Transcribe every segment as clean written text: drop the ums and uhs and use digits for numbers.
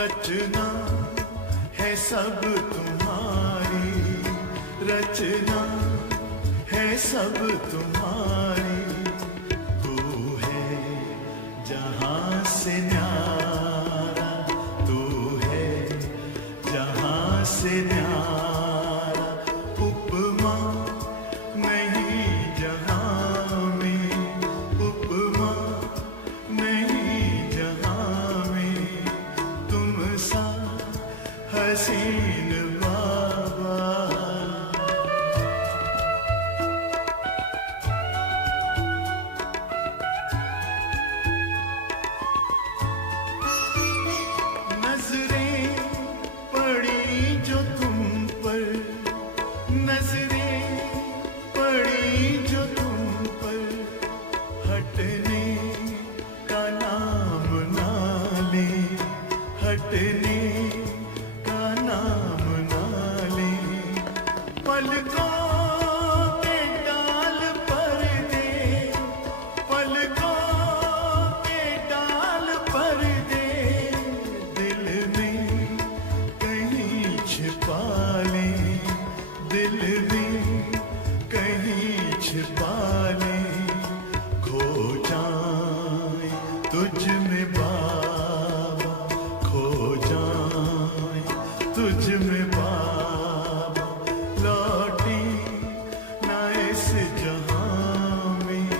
रचना है सब तुम्हारी, रचना है सब तुम्हारी। तू है जहां से न्यारा, तू है जहां से न्यारा। उपमा नहीं जहां में, उपमा नहीं जहां में। तुम सा हसीन बाबा। नजरें पड़ी जो तुम पर, नजरें पड़ी जो तुम पर। हटने का नाम ना ले, हटने का नाम ना ले। पलकों के डाल पर दे, पलकों के डाल पर दे। दिल में कहीं छिपा ले, दिल में कहीं छिपा ले। खो जाए तुझ में बाबा, खो जाए तुझ में बाबा। लौटी ना इस जहां में,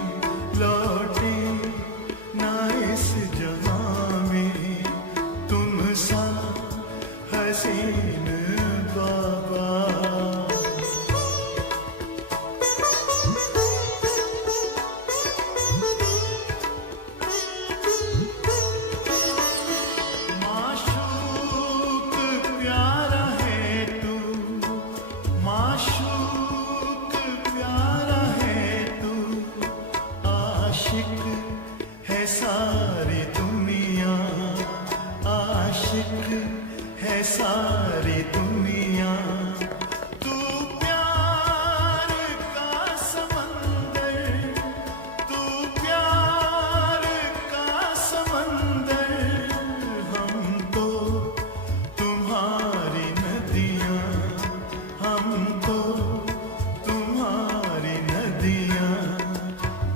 लौटी ना इस जहां में। तुम सा हसीन बाबा। माशूक प्यारा है तू, माशूक प्यारा है तू। आशिक है सारी दुनिया, आशिक है सारी दुनिया। तू प्यार का समंदर, तू प्यार का समंदर। हम तो तुम्हारी नदियाँ, हम तो तुम्हारी नदियाँ।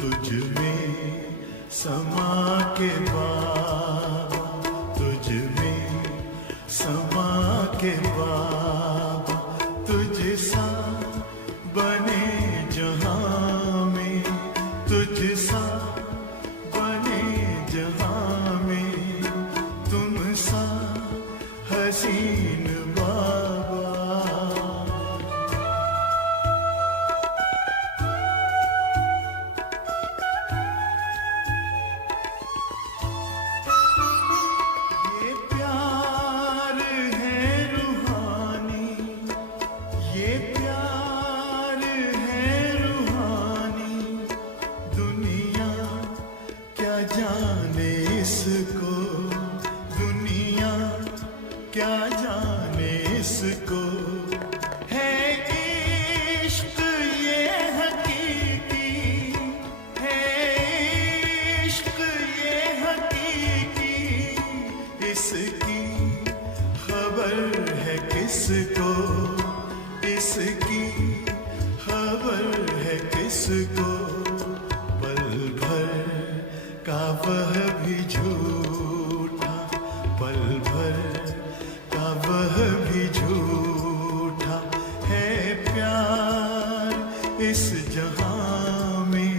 तुझ में समा के बाबा, तुझ में समा के बाबा। तुझ सा बने जहां में, तुझ सा बने जहां में। तुम सा हसीन बाबा। ये प्यार है रूहानी, ये प्यार है रूहानी। दुनिया क्या जाने इसको, दुनिया क्या जाने इसको। है इश्क ये हकीकी, है इश्क ये हकीकी। इसकी खबर है किसको, इसकी खबर है किसको। पल भर का वह भी झूठा, पल भर का वह भी झूठा। है प्यार इस जहां में,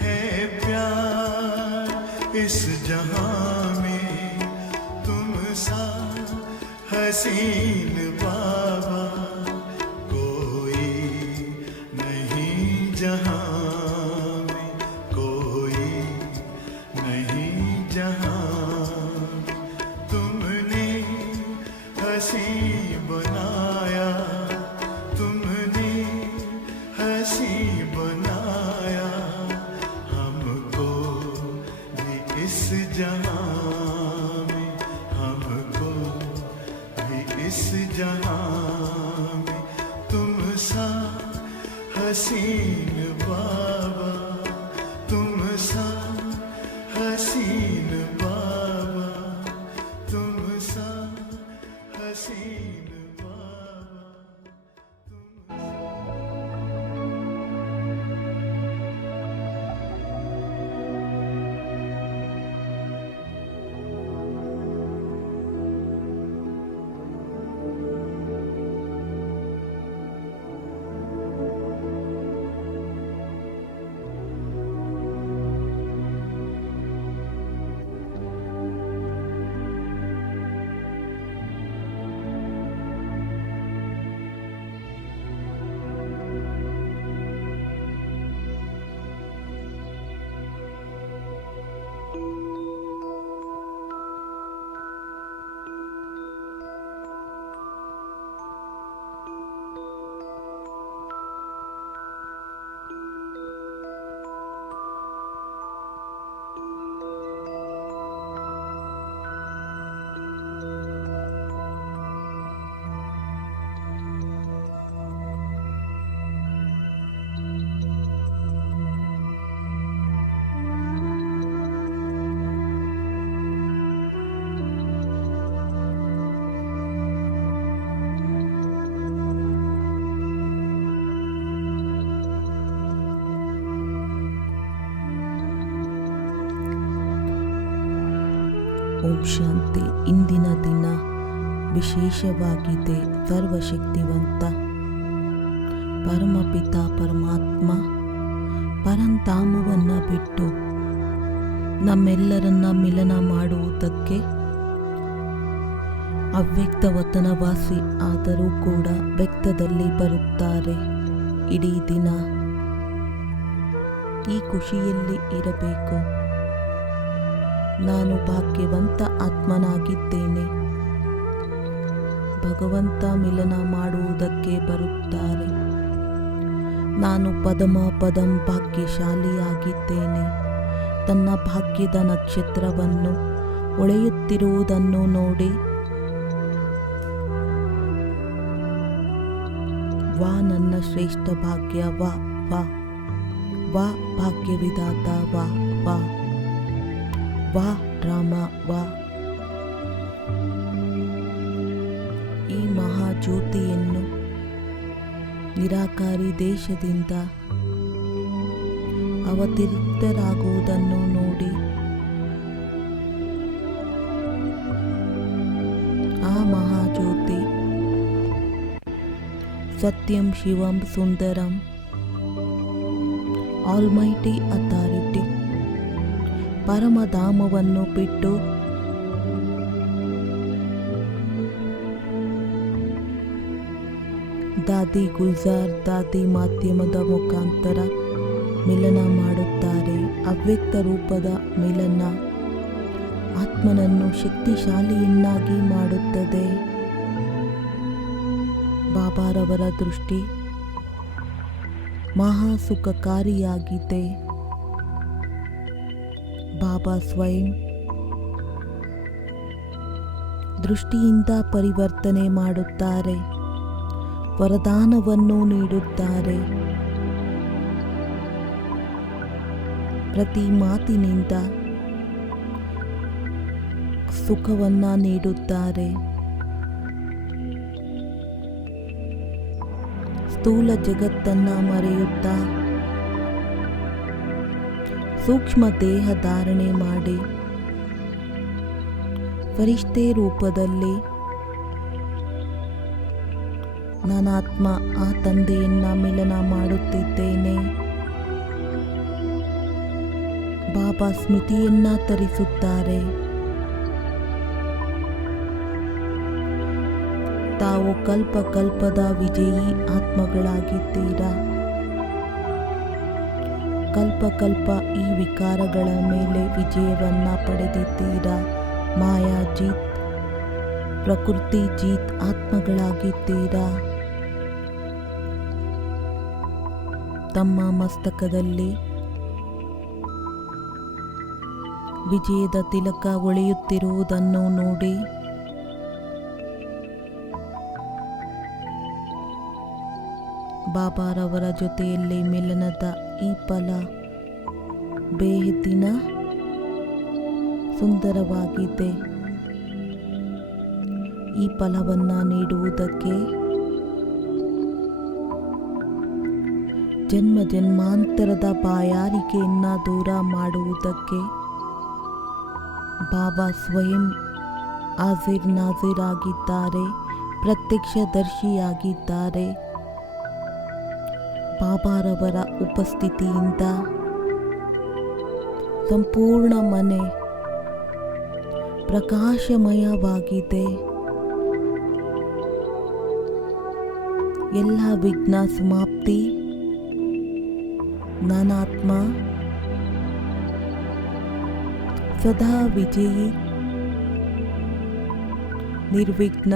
है प्यार इस जहां में। तुम सा हसीन बाबा कोई नहीं जहां में, कोई नहीं जहां। तुमने हंसी बनाया, तुमने हंसी बनाया। हमको भी इस जहां में, हमको भी इस जहां में। तुम सा हसीन बाबा, तुम सा हसीन बाबा, तुम सा ಓಂ ಶಾಂತಿ. ಇಂದಿನ ದಿನ ವಿಶೇಷವಾಗಿದೆ. ಸರ್ವಶಕ್ತಿವಂತ ಪರಮಪಿತ ಪರಮಾತ್ಮ ಪರಂಧಾಮವನ್ನು ಬಿಟ್ಟು ನಮ್ಮೆಲ್ಲರನ್ನ ಮಿಲನ ಮಾಡುವುದಕ್ಕೆ ಅವ್ಯಕ್ತ ವತನವಾಸಿ ಆದರೂ ಕೂಡ ವ್ಯಕ್ತದಲ್ಲಿ ಬರುತ್ತಾರೆ. ಇಡೀ ದಿನ ಈ ಖುಷಿಯಲ್ಲಿ ಇರಬೇಕು. ನಾನು ಭಾಗ್ಯವಂತ ಆತ್ಮನಾಗಿದ್ದೇನೆ. ಭಗವಂತ ಮಿಲನ ಮಾಡುವುದಕ್ಕೆ ಬರುತ್ತಾರೆ. ನಾನು ಪದಂ ಭಾಗ್ಯಶಾಲಿಯಾಗಿದ್ದೇನೆ. ತನ್ನ ಭಾಗ್ಯದ ನಕ್ಷತ್ರವನ್ನು ಹೊಳೆಯುತ್ತಿರುವುದನ್ನು ನೋಡಿ ವಾ ನನ್ನ ಶ್ರೇಷ್ಠ ಭಾಗ್ಯ, ವಾ ವಾ ವಾ ಭಾಗ್ಯವಿದಾತ, ವಾ ವಾ ವಾ ರಾಮ, ವಾ. ಈ ಮಹಾಜ್ಯೋತಿಯನ್ನು ನಿರಾಕಾರಿ ದೇಶದಿಂದ ಅವತರಿತರಾಗುವುದನ್ನು ನೋಡಿ ಆ ಮಹಾಜ್ಯೋತಿ ಸತ್ಯಂ ಶಿವಂ ಸುಂದರಂ ಆಲ್ಮೈಟಿ ಅಥಾರಿಟಿ ಪರಮಧಾಮವನ್ನು ಬಿಟ್ಟು ದಾದಿ ಗುಲ್ಜಾರ್ ದಾದಿ ಮಾಧ್ಯಮದ ಮುಖಾಂತರ ಮಿಲನ ಮಾಡುತ್ತಾರೆ. ಅವ್ಯಕ್ತ ರೂಪದ ಮಿಲನ ಆತ್ಮನನ್ನು ಶಕ್ತಿಶಾಲಿಯನ್ನಾಗಿ ಮಾಡುತ್ತದೆ. ಬಾಬಾರವರ ದೃಷ್ಟಿ ಮಹಾಸುಖಕಾರಿಯಾಗಿದೆ. ಬಾಬಾ ಸ್ವಯಂ ದೃಷ್ಟಿಯಿಂದ ಪರಿವರ್ತನೆ ಮಾಡುತ್ತಾರೆ. ವರದಾನವನ್ನು ನೀಡುತ್ತಾರೆ. ಪ್ರತಿ ಮಾತಿನಿಂದ ಸುಖವನ್ನ ನೀಡುತ್ತಾರೆ. ಸ್ಥೂಲ ಜಗತ್ತನ್ನ ಮರೆಯುತ್ತಾ ಸೂಕ್ಷ್ಮ ದೇಹ ಧಾರಣೆ ಮಾಡಿ ಫರಿಷ್ಠೆ ರೂಪದಲ್ಲಿ ನಾನಾತ್ಮ ಆ ತಂದೆಯನ್ನ ಮಿಲನ ಮಾಡುತ್ತಿದ್ದೇನೆ. ಬಾಬಾ ಸ್ಮೃತಿಯನ್ನ ತರಿಸುತ್ತಾರೆ. ತಾವು ಕಲ್ಪ ಕಲ್ಪದ ವಿಜಯಿ ಆತ್ಮಗಳಾಗಿದ್ದೀರಾ. ಕಲ್ಪ ಕಲ್ಪ ಈ ವಿಕಾರಗಳ ಮೇಲೆ ವಿಜಯವನ್ನ ಪಡೆದಿದ್ದೀರಾ. ಮಾಯಾ ಜೀತ್, ಪ್ರಕೃತಿ ಜೀತ್ ಆತ್ಮಗಳಾಗಿದ್ದೀರಾ. ತಮ್ಮ ಮಸ್ತಕದಲ್ಲಿ ವಿಜಯದ ತಿಲಕ ಹೊಳೆಯುತ್ತಿರುವುದನ್ನು ನೋಡಿ ಬಾಬಾರವರ ಜೊತೆಯಲ್ಲಿ ಮಿಲನದ ಈ ಫಲ ಬೇಹದ್ದಿನ ಸುಂದರವಾಗಿದೆ. ಈ ಫಲವನ್ನು ನೀಡುವುದಕ್ಕೆ ಜನ್ಮ ಜನ್ಮಾಂತರದ ಬಾಯಾರಿಕೆಯನ್ನ ದೂರ ಮಾಡುವುದಕ್ಕೆ ಬಾಬಾ ಸ್ವಯಂ ಹಾಜಿರ್ ನಾಜಿರ್ ಆಗಿದ್ದಾರೆ. ಪ್ರತ್ಯಕ್ಷದರ್ಶಿಯಾಗಿದ್ದಾರೆ. ಬಾಬಾರವರ ಉಪಸ್ಥಿತಿಯಿಂದ ಸಂಪೂರ್ಣ ಮನೆ ಪ್ರಕಾಶಮಯವಾಗಿದೆ. ಎಲ್ಲ ವಿಘ್ನ ಸಮಾಪ್ತಿ. ನಾನಾತ್ಮ ಸದಾ ವಿಜಯಿ, ನಿರ್ವಿಘ್ನ.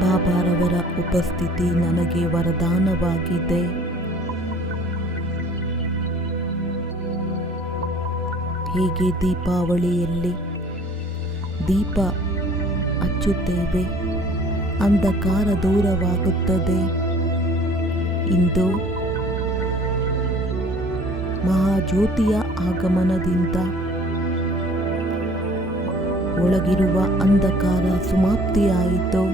ಬಾಬಾರವರ ಉಪಸ್ಥಿತಿ ನನಗೆ ವರದಾನವಾಗಿದೆ. ಹೇಗೆ ದೀಪಾವಳಿಯಲ್ಲಿ ದೀಪ ಹಚ್ಚುತ್ತೇವೆ, ಅಂಧಕಾರ ದೂರವಾಗುತ್ತದೆ. ಇಂದು ಮಹಾಜ್ಯೋತಿಯ ಆಗಮನದಿಂದ ಒಳಗಿರುವ ಅಂಧಕಾರ ಸಮಾಪ್ತಿಯಾಯಿತು.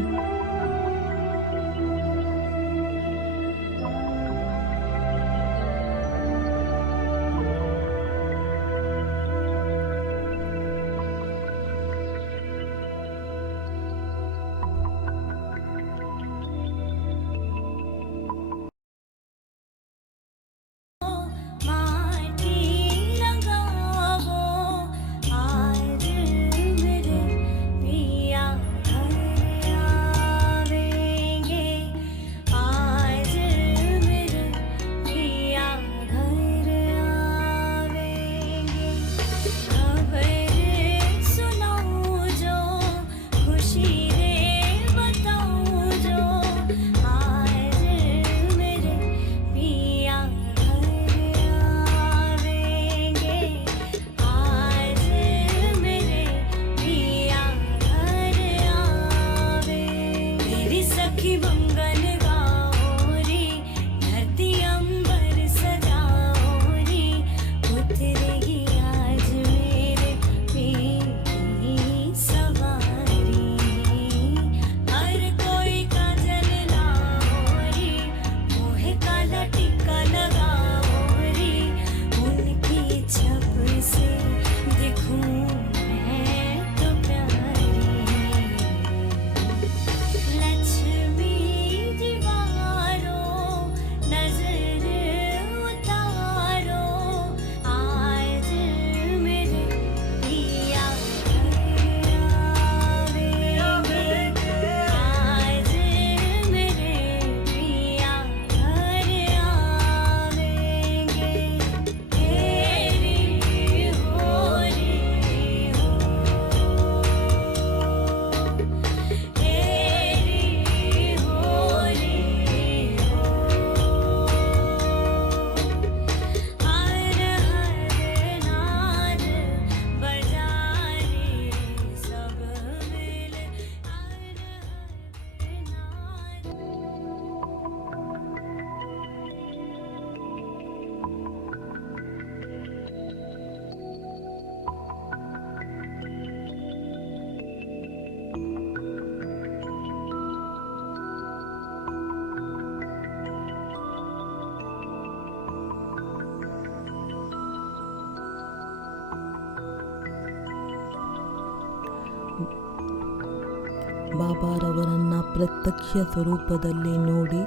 ಬಾಬಾರವರನ್ನು ಪ್ರತ್ಯಕ್ಷ ಸ್ವರೂಪದಲ್ಲಿ ನೋಡಿ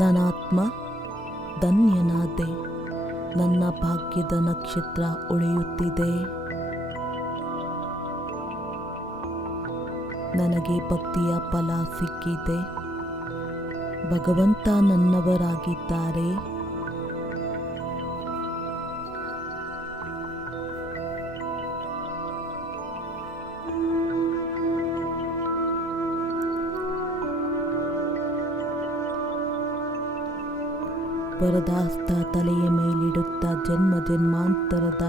ನನ್ನಾತ್ಮ ಧನ್ಯನಾದೆ. ನನ್ನ ಭಾಗ್ಯದ ನಕ್ಷತ್ರ ಹೊಳೆಯುತ್ತಿದೆ. ನನಗೆ ಭಕ್ತಿಯ ಫಲ ಸಿಕ್ಕಿದೆ. ಭಗವಂತ ನನ್ನವರಾಗಿದ್ದಾರೆ. ವರದಾಸ್ತ ತಲೆಯ ಮೇಲಿಡುತ್ತಾ ಜನ್ಮ ಜನ್ಮಾಂತರದ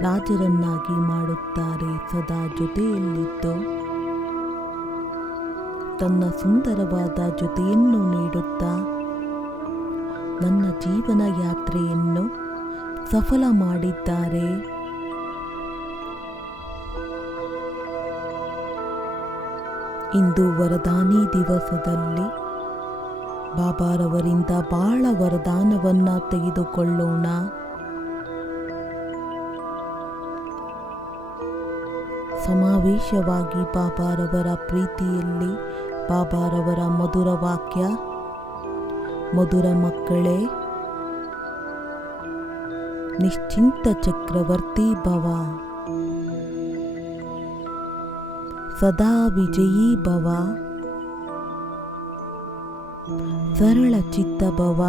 ರಾಜರನ್ನಾಗಿ ಮಾಡುತ್ತಾರೆ. ಸದಾ ಜೊತೆಯಲ್ಲಿದ್ದು ತನ್ನ ಸುಂದರವಾದ ಜೊತೆಯನ್ನು ನೀಡುತ್ತಾ ನನ್ನ ಜೀವನ ಯಾತ್ರೆಯನ್ನು ಸಫಲ ಮಾಡಿದ್ದಾರೆ. ಇಂದು ವರದಾನಿ ದಿವಸದಲ್ಲಿ ಬಾಬಾರವರಿಂದ ಬಹಳ ವರದಾನವನ್ನು ತೆಗೆದುಕೊಳ್ಳೋಣ. ಸಮಾವೇಶವಾಗಿ ಬಾಬಾರವರ ಪ್ರೀತಿಯಲ್ಲಿ ಬಾಬಾರವರ ಮಧುರ ವಾಕ್ಯ, ಮಧುರ ಮಕ್ಕಳೇ, ನಿಶ್ಚಿಂತ ಚಕ್ರವರ್ತಿ ಭವ, ಸದಾ ವಿಜಯೀ ಭವ, ಸರಳ ಚಿತ್ತ ಭವ,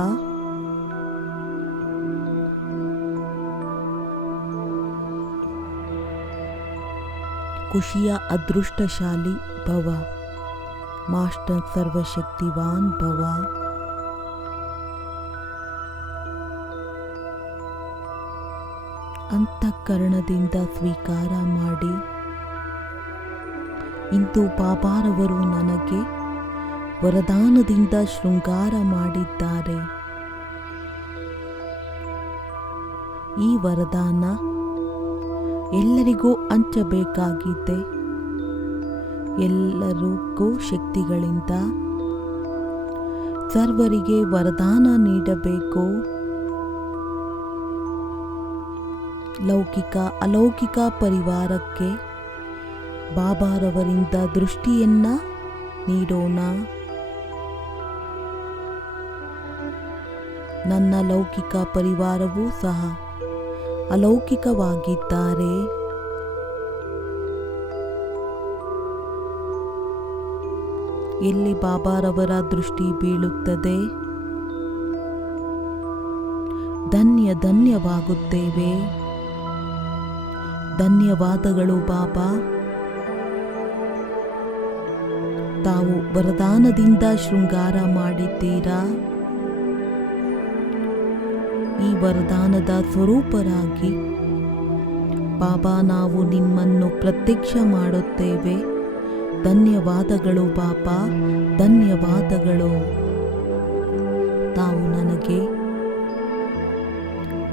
ಖುಷಿಯ ಅದೃಷ್ಟಶಾಲಿ ಭವ, ಮಾಸ್ಟರ್ ಸರ್ವಶಕ್ತಿವಾನ್ ಭವ. ಅಂತಃಕರಣದಿಂದ ಸ್ವೀಕಾರ ಮಾಡಿ. ಇಂದು ಬಾಬಾರವರು ನನಗೆ ವರದಾನದಿಂದ ಶೃಂಗಾರ ಮಾಡಿದ್ದಾರೆ. ಈ ವರದಾನ ಎಲ್ಲರಿಗೂ ಹಂಚಬೇಕಾಗಿದೆ. ಎಲ್ಲರಿಗೂ ಶಕ್ತಿಗಳಿಂದ ಸರ್ವರಿಗೆ ವರದಾನ ನೀಡಬೇಕು. ಲೌಕಿಕ ಅಲೌಕಿಕ ಪರಿವಾರಕ್ಕೆ ಬಾಬಾರವರಿಂದ ದೃಷ್ಟಿಯನ್ನ ನೀಡೋಣ. ನನ್ನ ಲೌಕಿಕ ಪರಿವಾರವೂ ಸಹ ಅಲೌಕಿಕವಾಗಿದ್ದಾರೆ. ಎಲ್ಲಿ ಬಾಬಾರವರ ದೃಷ್ಟಿ ಬೀಳುತ್ತದೆ, ಧನ್ಯವಾಗುತ್ತೇವೆ. ಧನ್ಯವಾದಗಳು ಬಾಬಾ. ತಾವು ವರದಾನದಿಂದ ಶೃಂಗಾರ ಮಾಡಿದ್ದೀರಾ. ಈ ವರದಾನದ ಸ್ವರೂಪರಾಗಿ ಬಾಬಾ ನಾವು ನಿಮ್ಮನ್ನು ಪ್ರತ್ಯಕ್ಷ ಮಾಡುತ್ತೇವೆ. ಧನ್ಯವಾದಗಳು ಬಾಬಾ, ಧನ್ಯವಾದಗಳು. ತಾವು ನನಗೆ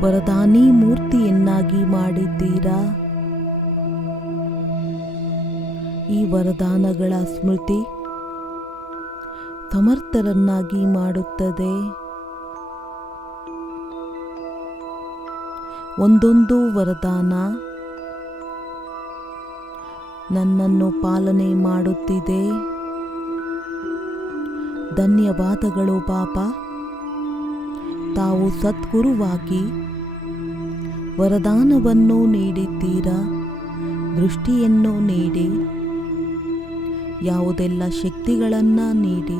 ವರದಾನಿ ಮೂರ್ತಿಯನ್ನಾಗಿ ಮಾಡಿದ್ದೀರಾ. ಈ ವರದಾನಗಳ ಸ್ಮೃತಿ ಸಮರ್ಥರನ್ನಾಗಿ ಮಾಡುತ್ತದೆ. ಒಂದೊಂದು ವರದಾನ ನನ್ನನ್ನು ಪಾಲನೆ ಮಾಡುತ್ತಿದೆ. ಧನ್ಯವಾದಗಳು ಬಾಬಾ. ತಾವು ಸದ್ಗುರುವಾಗಿ ವರದಾನವನ್ನು ನೀಡಿದ್ದೀರಾ. ದೃಷ್ಟಿಯನ್ನು ನೀಡಿ, ಯಾವುದೆಲ್ಲ ಶಕ್ತಿಗಳನ್ನು ನೀಡಿ.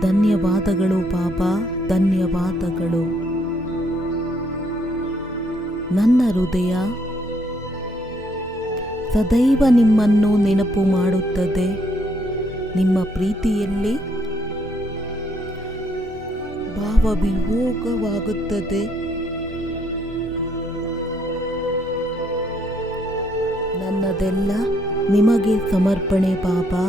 ಧನ್ಯವಾದಗಳು ಬಾಬಾ, ಧನ್ಯವಾದಗಳು. ನನ್ನ ಹೃದಯ ಸದೈವ ನಿಮ್ಮನ್ನು ನೆನಪು ಮಾಡುತ್ತದೆ. ನಿಮ್ಮ ಪ್ರೀತಿಯಲ್ಲಿ ಭಾವವಿಭೋಗವಾಗುತ್ತದೆ. ನನ್ನದೆಲ್ಲ ನಿಮಗೆ ಸಮರ್ಪಣೆ ಬಾಬಾ.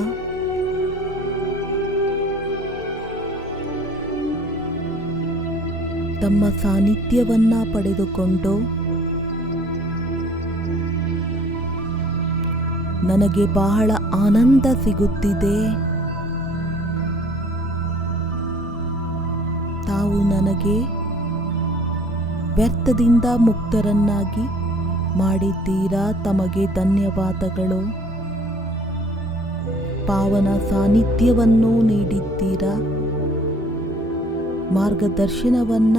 ತಮ್ಮ ಸಾನ್ನಿಧ್ಯವನ್ನ ಪಡೆದುಕೊಂಡು ನನಗೆ ಬಹಳ ಆನಂದ ಸಿಗುತ್ತಿದೆ. ತಾವು ನನಗೆ ವ್ಯರ್ಥದಿಂದ ಮುಕ್ತರನ್ನಾಗಿ ಮಾಡಿದ್ದೀರಾ. ತಮಗೆ ಧನ್ಯವಾದಗಳು. ಪಾವನ ಸಾನ್ನಿಧ್ಯವನ್ನು ನೀಡಿದ್ದೀರಾ, ಮಾರ್ಗದರ್ಶನವನ್ನ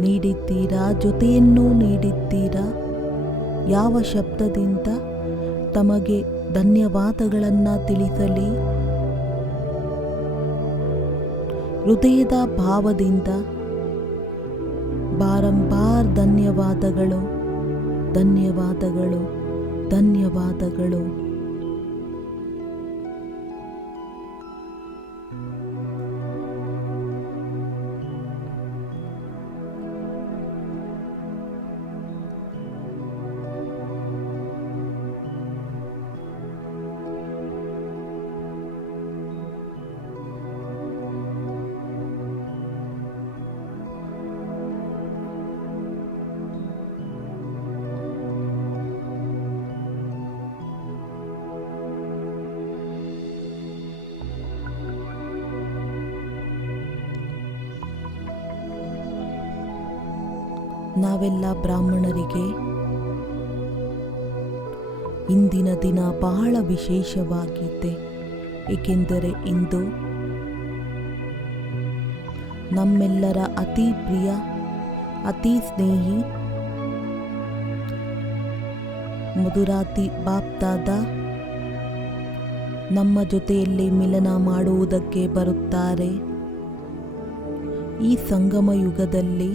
ನೀಡಿದ್ದೀರಾ, ಜೊತೆಯನ್ನು ನೀಡಿದ್ದೀರಾ. ಯಾವ ಶಬ್ದದಿಂದ ತಮಗೆ ಧನ್ಯವಾದಗಳನ್ನು ತಿಳಿಸಲಿ? ಹೃದಯದ ಭಾವದಿಂದ ಬಾರಂಬಾರ ಧನ್ಯವಾದಗಳು, ಧನ್ಯವಾದಗಳು, ಧನ್ಯವಾದಗಳು. ನಾವೆಲ್ಲ ಬ್ರಾಹ್ಮಣರಿಗೆ ಇಂದಿನ ದಿನ ಬಹಳ ವಿಶೇಷವಾಗಿದೆ. ಏಕೆಂದರೆ ಇಂದು ನಮ್ಮೆಲ್ಲರ ಅತಿ ಪ್ರಿಯ, ಅತಿ ಸ್ನೇಹಿ ಮಧುರಾತಿ ಬಾಪ್ದಾದ ನಮ್ಮ ಜೊತೆಯಲ್ಲಿ ಮಿಲನ ಮಾಡುವುದಕ್ಕೆ ಬರುತ್ತಾರೆ. ಈ ಸಂಗಮ ಯುಗದಲ್ಲಿ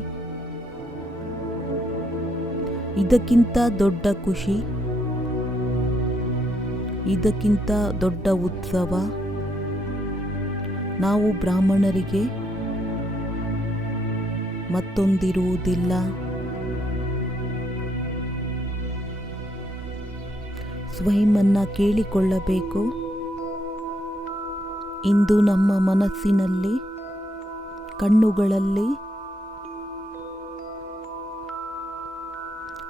ಇದಕ್ಕಿಂತ ದೊಡ್ಡ ಖುಷಿ, ಇದಕ್ಕಿಂತ ದೊಡ್ಡ ಉತ್ಸವ ನಾವು ಬ್ರಾಹ್ಮಣರಿಗೆ ಮತ್ತೊಂದಿರುವುದಿಲ್ಲ. ಸ್ವಯಂವನ್ನ ಕೇಳಿಕೊಳ್ಳಬೇಕು. ಇಂದು ನಮ್ಮ ಮನಸ್ಸಿನಲ್ಲಿ, ಕಣ್ಣುಗಳಲ್ಲಿ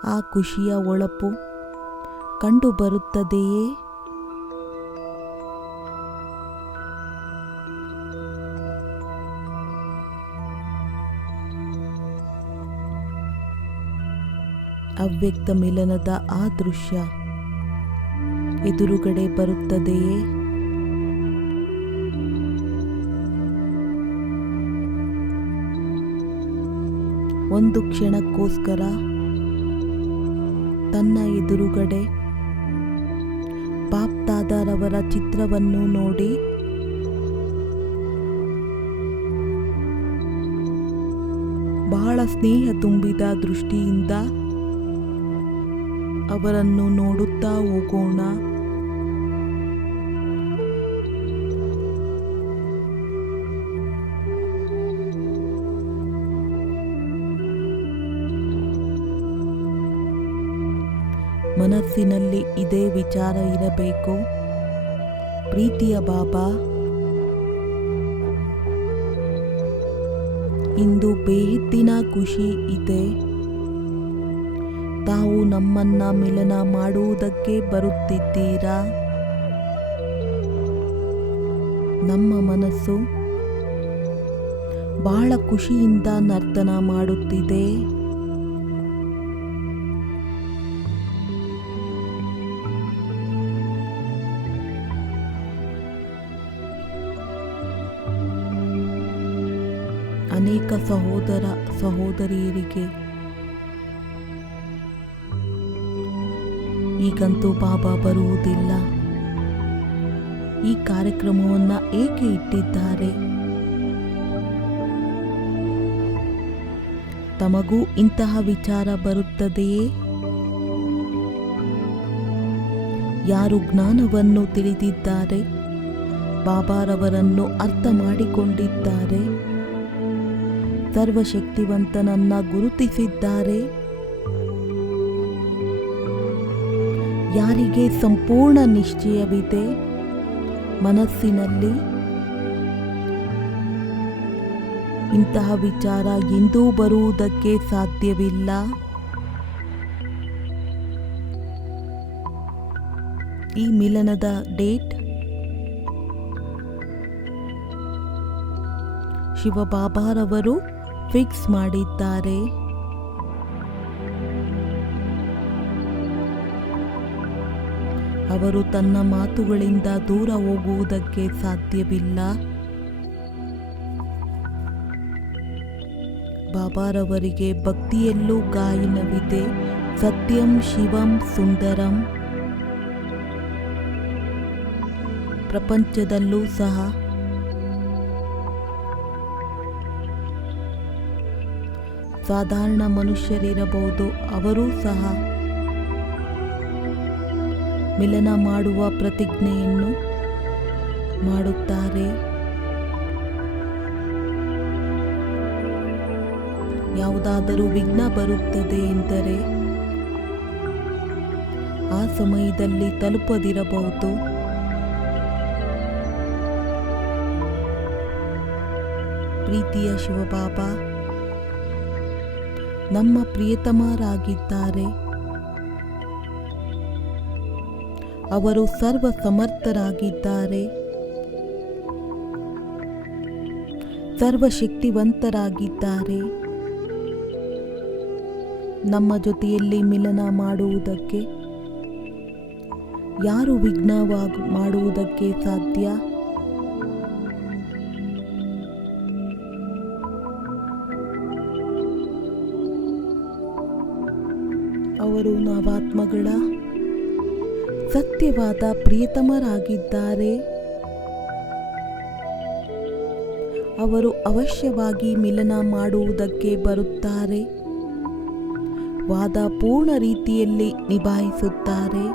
ಆ ಖುಷಿಯ ಹೊಳಪು ಕಂಡು ಬರುತ್ತದೆಯೇ? ಅವ್ಯಕ್ತ ಮಿಲನದ ಆ ದೃಶ್ಯ ಎದುರುಗಡೆ ಬರುತ್ತದೆಯೇ? ಒಂದು ಕ್ಷಣಕ್ಕೋಸ್ಕರ ತನ್ನ ಎದುರುಗಡೆ ಬಾಪ್ದಾದರವರ ಚಿತ್ರವನ್ನು ನೋಡಿ ಬಹಳ ಸ್ನೇಹ ತುಂಬಿದ ದೃಷ್ಟಿಯಿಂದ ಅವರನ್ನು ನೋಡುತ್ತಾ ಹೋಗೋಣ. ಮನಸ್ಸಿನಲ್ಲಿ ಇದೇ ವಿಚಾರ ಇರಬೇಕು. ಪ್ರೀತಿಯ ಬಾಬಾ, ಇಂದು ಬೇಹದ್ದಿನ ಖುಷಿ ಇದೆ. ತಾವು ನಮ್ಮನ್ನ ಮಿಲನ ಮಾಡುವುದಕ್ಕೆ ಬರುತ್ತಿದ್ದೀರಾ. ನಮ್ಮ ಮನಸ್ಸು ಬಹಳ ಖುಷಿಯಿಂದ ನರ್ತನ ಮಾಡುತ್ತಿದೆ. ಅನೇಕ ಸಹೋದರ ಸಹೋದರಿಯರಿಗೆ ಈಗಂತೂ ಬಾಬಾ ಬರುವುದಿಲ್ಲ. ಈ ಕಾರ್ಯಕ್ರಮವನ್ನು ಏಕೆ ಇಟ್ಟಿದ್ದಾರೆ? ತಮಗೂ ಇಂತಹ ವಿಚಾರ ಬರುತ್ತದೆಯೇ? ಯಾರು ಜ್ಞಾನವನ್ನು ತಿಳಿದಿದ್ದಾರೆ, ಬಾಬಾರವರನ್ನು ಅರ್ಥ ಮಾಡಿಕೊಂಡಿದ್ದಾರೆ, ಸರ್ವಶಕ್ತಿವಂತನನ್ನ ಗುರುತಿಸಿದ್ದಾರೆ, ಯಾರಿಗೆ ಸಂಪೂರ್ಣ ನಿಶ್ಚಯವಿದೆ ಮನಸ್ಸಿನಲ್ಲಿ, ಇಂತಹ ವಿಚಾರ ಎಂದೂ ಬರುವುದಕ್ಕೆ ಸಾಧ್ಯವಿಲ್ಲ. ಈ ಮಿಲನದ ಡೇಟ್ ಶಿವಬಾಬಾರವರು ಫಿಕ್ಸ್ ಮಾಡಿದ್ದಾರೆ. ಅವರು ತನ್ನ ಮಾತುಗಳಿಂದ ದೂರ ಹೋಗುವುದಕ್ಕೆ ಸಾಧ್ಯವಿಲ್ಲ. ಬಾಬಾರವರಿಗೆ ಭಕ್ತಿಯಲ್ಲೂ ಗಾಯನವಿದೆ. ಸತ್ಯಂ ಶಿವಂ ಸುಂದರಂ. ಪ್ರಪಂಚದಲ್ಲೂ ಸಹ ಸಾಧಾರಣ ಮನುಷ್ಯರಿರಬಹುದು, ಅವರೂ ಸಹ ಮಿಲನ ಮಾಡುವ ಪ್ರತಿಜ್ಞೆಯನ್ನು ಮಾಡುತ್ತಾರೆ. ಯಾವುದಾದರೂ ವಿಘ್ನ ಬರುತ್ತದೆ ಎಂದರೆ ಆ ಸಮಯದಲ್ಲಿ ತಲುಪದಿರಬಹುದು. ಪ್ರೀತಿಯ ಶಿವಬಾಬಾ ನಮ್ಮ ಪ್ರಿಯತಮರಾಗಿದ್ದಾರೆ. ಅವರು ಸರ್ವ ಸಮರ್ಥರಾಗಿದ್ದಾರೆ, ಸರ್ವಶಕ್ತಿವಂತರಾಗಿದ್ದಾರೆ. ನಮ್ಮ ಜೊತೆಯಲ್ಲಿ ಮಿಲನ ಮಾಡುವುದಕ್ಕೆ ಯಾರು ವಿಘ್ನ ಮಾಡುವುದಕ್ಕೆ ಸಾಧ್ಯ? ಅವರು ನಾವಾತ್ಮಗಳ ಸತ್ಯವಾದ ಪ್ರಿಯತಮರಾಗಿದ್ದಾರೆ. ಅವರು ಅವಶ್ಯವಾಗಿ ಮಿಲನ ಮಾಡುವುದಕ್ಕೆ ಬರುತ್ತಾರೆ. ವಾದ ಪೂರ್ಣ ರೀತಿಯಲ್ಲಿ ನಿಭಾಯಿಸುತ್ತಾರೆ.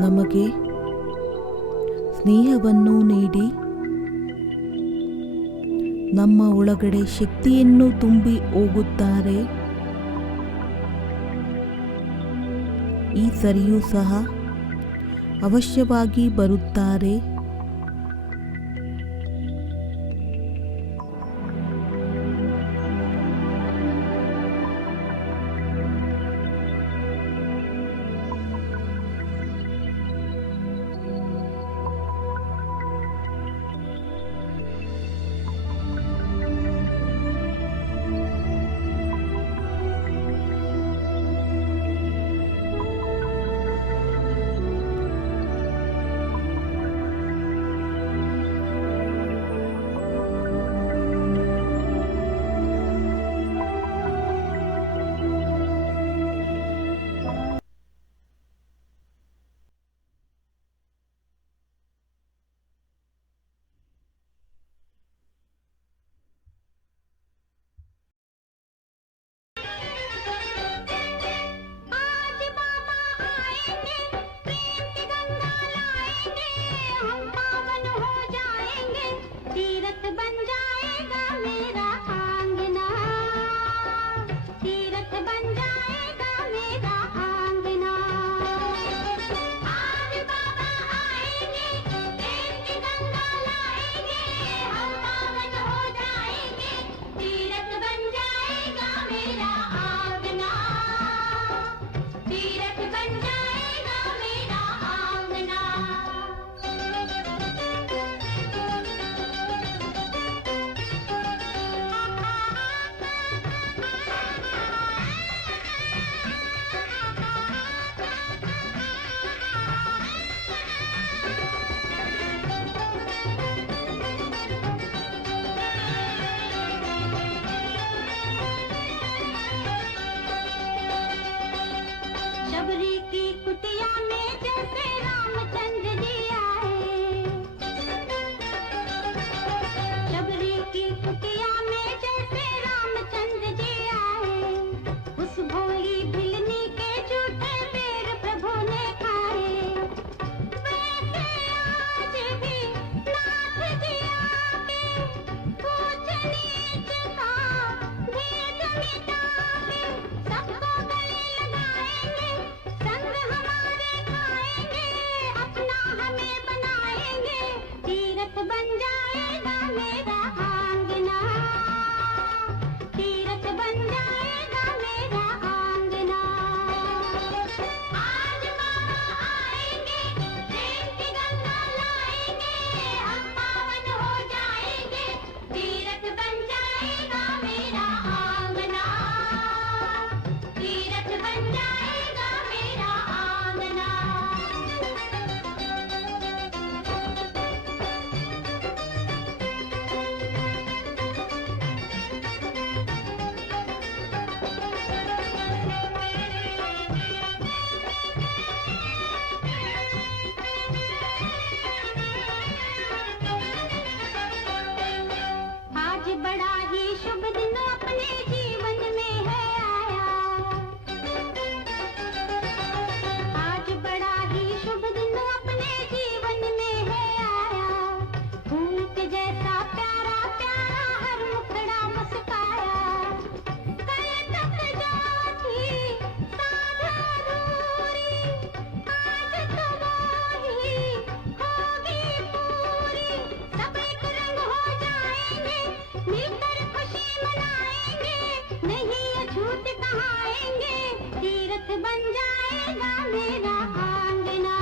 ನಮಗೆ ಸ್ನೇಹವನ್ನು ನೀಡಿ ನಮ್ಮ ಒಳಗಡೆ ಶಕ್ತಿಯನ್ನು ತುಂಬಿ ಹೋಗುತ್ತಾರೆ. ಈ ಸರಿಯೂ ಸಹ ಅವಶ್ಯವಾಗಿ ಬರುತ್ತಾರೆ. बन जाएगा मेरा आंगना,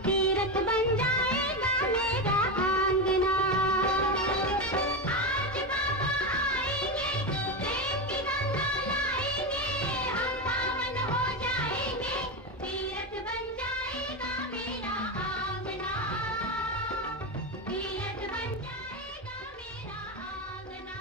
तीरथ बन जाएगा मेरा आंगना। आज बाबा आएंगे, प्रेम की गंगा लाएंगे, हम पावन हो जाएंगे, तीरथ बन जाएगा मेरा आंगना, तीरथ बन जाएगा मेरा आंगना।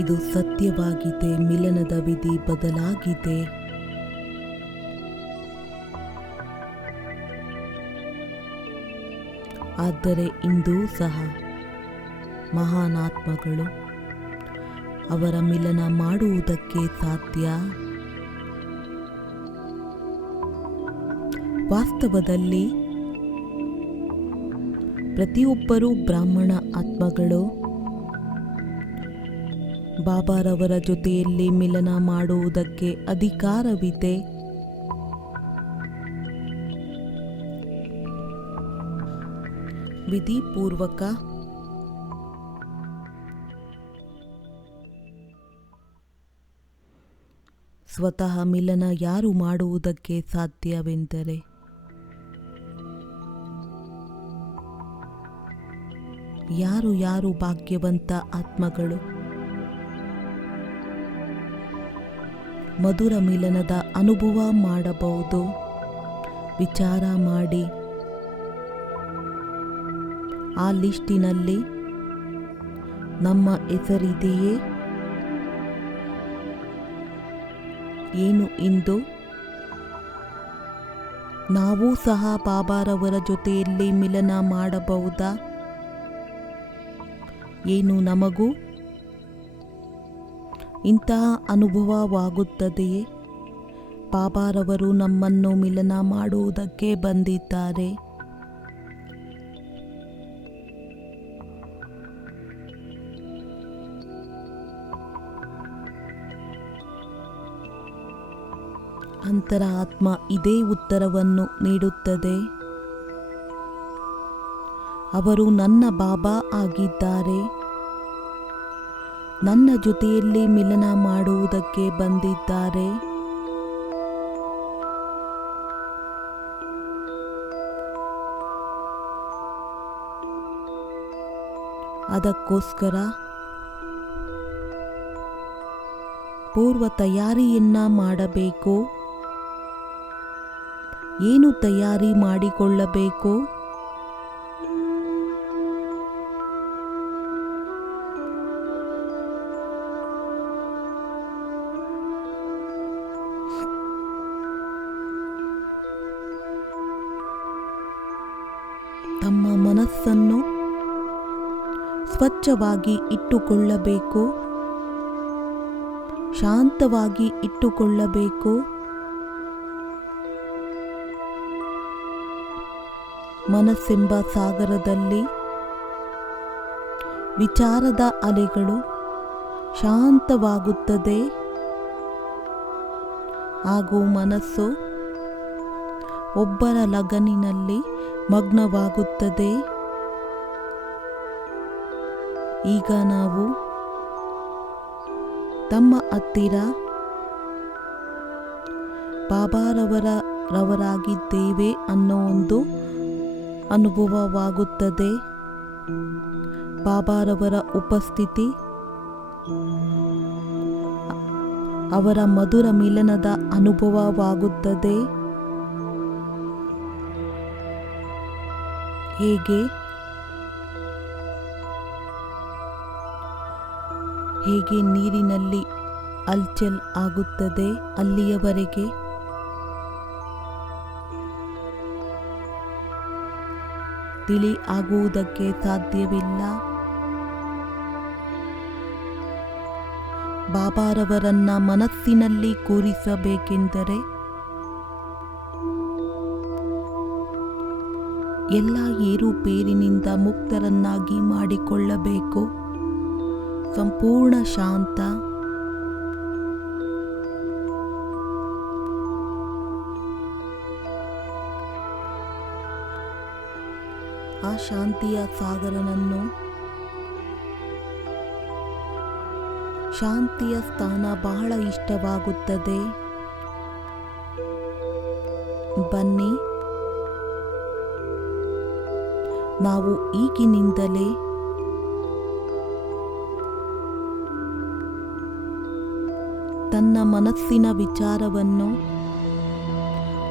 ಇದು ಸತ್ಯವಾಗಿದೆ. ಮಿಲನದ ವಿಧಿ ಬದಲಾಗಿದೆ. ಆದರೆ ಇಂದೂ ಸಹ ಮಹಾನ್ ಆತ್ಮಗಳು ಅವರ ಮಿಲನ ಮಾಡುವುದಕ್ಕೆ ಸಾಧ್ಯ. ವಾಸ್ತವದಲ್ಲಿ ಪ್ರತಿಯೊಬ್ಬರೂ ಬ್ರಾಹ್ಮಣ ಆತ್ಮಗಳು ಬಾಬಾರವರ ಜೊತೆಯಲ್ಲಿ ಮಿಲನ ಮಾಡುವುದಕ್ಕೆ ಅಧಿಕಾರವಿದೆ. ವಿಧಿಪೂರ್ವಕ ಸ್ವತಃ ಮಿಲನ ಯಾರು ಮಾಡುವುದಕ್ಕೆ ಸಾಧ್ಯವೆಂದರೆ ಯಾರು ಭಾಗ್ಯವಂತ ಆತ್ಮಗಳು ಮಧುರ ಮಿಲನದ ಅನುಭವ ಮಾಡಬಹುದು. ವಿಚಾರ ಮಾಡಿ, ಆ ಲಿಸ್ಟಿನಲ್ಲಿ ನಮ್ಮ ಹೆಸರಿದೆಯೇ? ಏನು ಇಂದು ನಾವು ಸಹ ಬಾಬಾರವರ ಜೊತೆಯಲ್ಲಿ ಮಿಲನ ಮಾಡಬಹುದಾ? ಏನು ನಮಗೂ ಇಂತಹ ಅನುಭವವಾಗುತ್ತದೆಯೇ? ಬಾಬಾರವರು ನಮ್ಮನ್ನು ಮಿಲನ ಮಾಡುವುದಕ್ಕೆ ಬಂದಿದ್ದಾರೆ. ಅಂತರ ಆತ್ಮ ಇದೇ ಉತ್ತರವನ್ನು ನೀಡುತ್ತದೆ. ಅವರು ನನ್ನ ಬಾಬಾ ಆಗಿದ್ದಾರೆ, ನನ್ನ ಜೊತೆಯಲ್ಲಿ ಮಿಲನ ಮಾಡುವುದಕ್ಕೆ ಬಂದಿದ್ದಾರೆ. ಅದಕ್ಕೋಸ್ಕರ ಪೂರ್ವ ತಯಾರಿಯನ್ನ ಮಾಡಬೇಕು. ಏನು ತಯಾರಿ ಮಾಡಿಕೊಳ್ಳಬೇಕು? ತಮ್ಮ ಮನಸ್ಸನ್ನು ಸ್ವಚ್ಛವಾಗಿ ಇಟ್ಟುಕೊಳ್ಳಬೇಕು, ಶಾಂತವಾಗಿ ಇಟ್ಟುಕೊಳ್ಳಬೇಕು. ಮನಸ್ಸೆಂಬ ಸಾಗರದಲ್ಲಿ ವಿಚಾರದ ಅಲೆಗಳು ಶಾಂತವಾಗುತ್ತದೆ ಹಾಗೂ ಮನಸ್ಸು ಒಬ್ಬರ ಲಗನಿನಲ್ಲಿ ಮಗ್ನವಾಗುತ್ತದೆ. ಈಗ ನಾವು ತಮ್ಮ ಹತ್ತಿರ ಬಾಬಾರವರಾಗಿದ್ದೇವೆ ಅನ್ನೋ ಒಂದು ಅನುಭವವಾಗುತ್ತದೆ. ಬಾಬಾರವರ ಉಪಸ್ಥಿತಿ ಅವರ ಮಧುರ ಮಿಲನದ ಅನುಭವವಾಗುತ್ತದೆ. ಹೇಗೆ ನೀರಿನಲ್ಲಿ ಹಲ್ಚಲ್ ಆಗುತ್ತದೆ ಅಲ್ಲಿಯವರೆಗೆ ತಿಳಿ ಆಗುವುದಕ್ಕೆ ಸಾಧ್ಯವಿಲ್ಲ. ಬಾಬಾರವರನ್ನ ಮನಸ್ಸಿನಲ್ಲಿ ಕೂರಿಸಬೇಕೆಂದರೆ ಎಲ್ಲ ಏರುಪೇರಿನಿಂದ ಮುಕ್ತರನ್ನಾಗಿ ಮಾಡಿಕೊಳ್ಳಬೇಕು. ಸಂಪೂರ್ಣ ಶಾಂತ, ಆ ಶಾಂತಿಯ ಸಾಗರನನ್ನು, ಶಾಂತಿಯ ಸ್ಥಾನ ಬಹಳ ಇಷ್ಟವಾಗುತ್ತದೆ. ಬನ್ನಿ, ನಾವು ಈಗಿನಿಂದಲೇ ತನ್ನ ಮನಸ್ಸಿನ ವಿಚಾರವನ್ನು,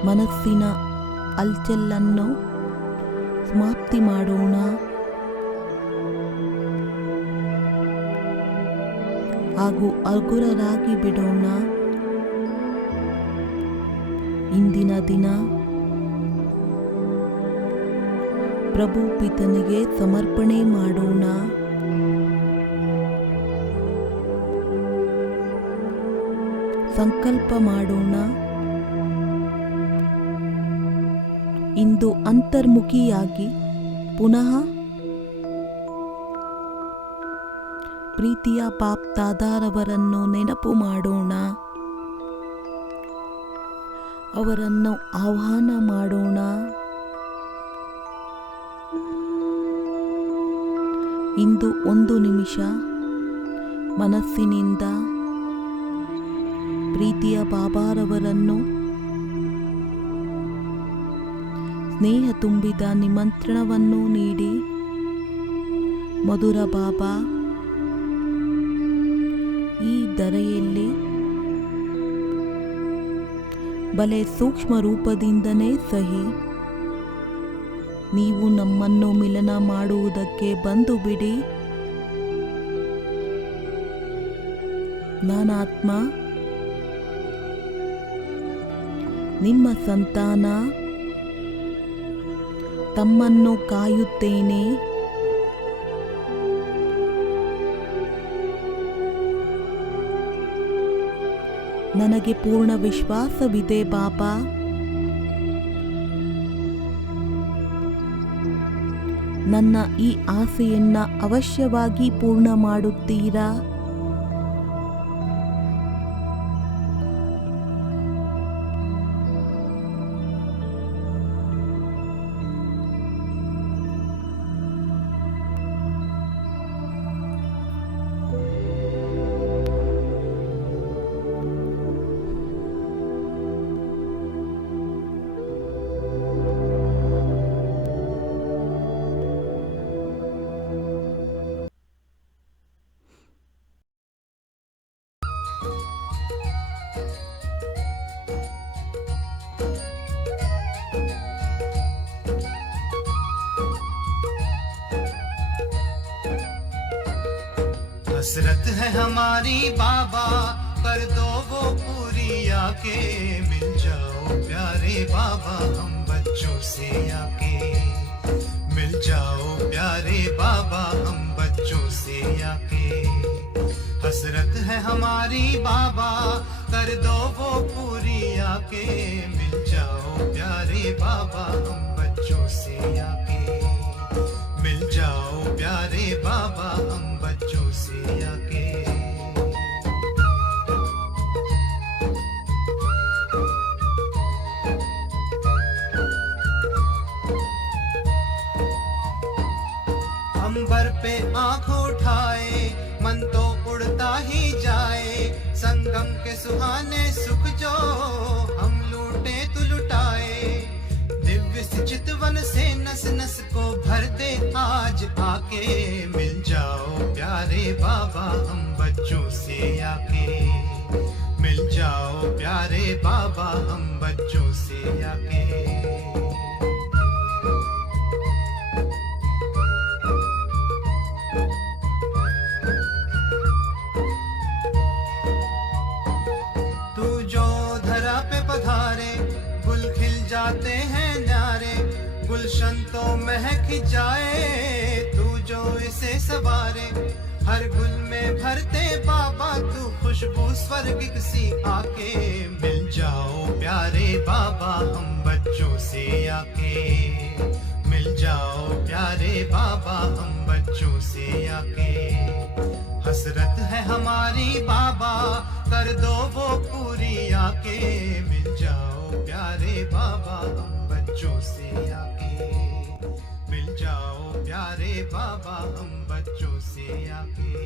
ಮನಸ್ಸಿನ ಹಲ್ಚಲನ್ನು ಸಮಾಪ್ತಿ ಮಾಡೋಣ. ಹಾಗೂ ಹಗುರರಾಗಿ ಬಿಡೋಣ. ಇಂದಿನ ದಿನ ಪ್ರಭು ಪಿತನಿಗೆ ಸಮರ್ಪಣೆ ಮಾಡೋಣ. ಸಂಕಲ್ಪ ಮಾಡೋಣ. ಇಂದು ಅಂತರ್ಮುಖಿಯಾಗಿ ಪುನಃ ಪ್ರೀತಿಯ ಬಾಪ್ ದಾದಾರವರನ್ನು ನೆನಪು ಮಾಡೋಣ. ಅವರನ್ನು ಆಹ್ವಾನ ಮಾಡೋಣ. ಇಂದು 1 ನಿಮಿಷ ಮನಸ್ಸಿನಿಂದ ಪ್ರೀತಿಯ ಬಾಬಾರವರನ್ನು ಸ್ನೇಹ ತುಂಬಿದ ನಿಮಂತ್ರಣವನ್ನು ನೀಡಿ, ಮಧುರ ಬಾಬಾ, ಈ ಧರೆಯಲ್ಲಿ ಬಲೆ ಸೂಕ್ಷ್ಮ ರೂಪದಿಂದನೇ ಸಹಿ ನೀವು ನಮ್ಮನ್ನು ಮಿಲನ ಮಾಡುವುದಕ್ಕೆ ಬಂದು ಬಿಡಿ. ನಾನಾತ್ಮ ನಿಮ್ಮ ಸಂತಾನ ತಮ್ಮನ್ನು ಕಾಯುತ್ತೇನೆ. ನನಗೆ ಪೂರ್ಣ ವಿಶ್ವಾಸವಿದೆ ಬಾಬಾ. ನನ್ನ ಈ ಆಸೆಯನ್ನ ಅವಶ್ಯವಾಗಿ ಪೂರ್ಣ ಮಾಡುತ್ತೀರಾ? हसरत है हमारी बाबा, कर दो वो पूरी आके। मिल जाओ प्यारे बाबा हम बच्चों से आके। मिल जाओ प्यारे बाबा हम बच्चों से आके। हसरत है हमारी बाबा, कर दो वो पूरी आके। मिल जाओ प्यारे बाबा हम बच्चों से आके। मिल जाओ प्यारे बाबा हम बच्चों से आके। अंबर पे आंख उठाए, मन तो उड़ता ही जाए। संगम के सुहाने सुख जो हम लूटे तो लुटाए। दिव्य चितवन से नस नस को भर दे आज आके। मिल जाओ प्यारे बाबा हम बच्चों से आके। मिल प्यारे बाबा हम बच्चों से आके। तू जो धरा पे पधारे गुल खिल जाते हैं न्यारे, गुलशन तो महक जाए तू जो इसे सवारे। हर गुल में भरते बाबा तू खुशबू स्वर्गिक सी आके। मिल जाओ प्यारे बाबा हम बच्चों से आके। मिल जाओ प्यारे बाबा हम बच्चों से आके। हसरत है हमारी बाबा कर दो वो पूरी आके। मिल जाओ प्यारे बाबा हम बच्चों से आके। मिल जाओ प्यारे बाबा हम बच्चों से आके।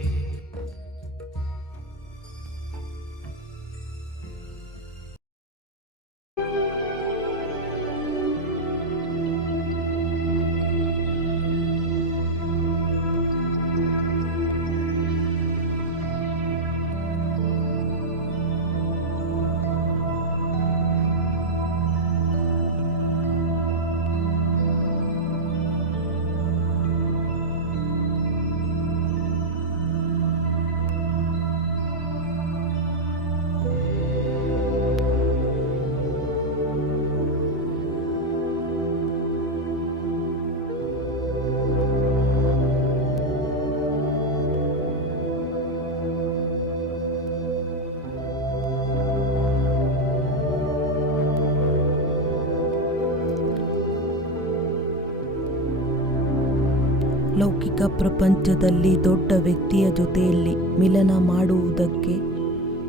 ಲೌಕಿಕ ಪ್ರಪಂಚದಲ್ಲಿ ದೊಡ್ಡ ವ್ಯಕ್ತಿಯ ಜೊತೆಯಲ್ಲಿ ಮಿಲನ ಮಾಡುವುದಕ್ಕೆ